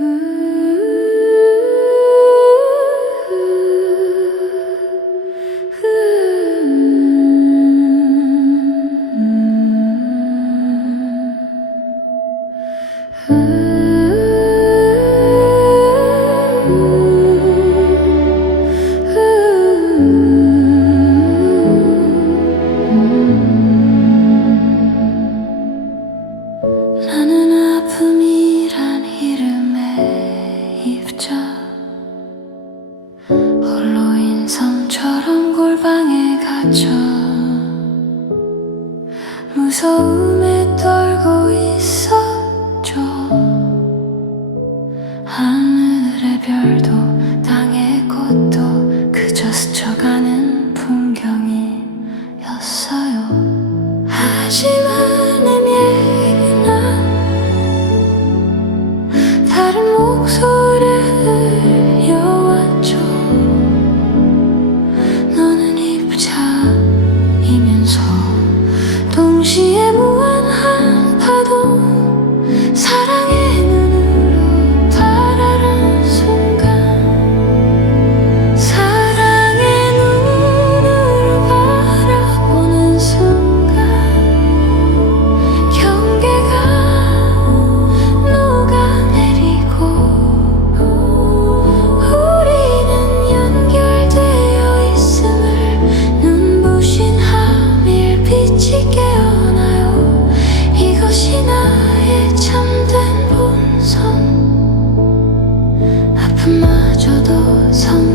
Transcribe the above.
Ooh. 방에 갇혀. 무서운 무한한 파도 사랑해 마저도 선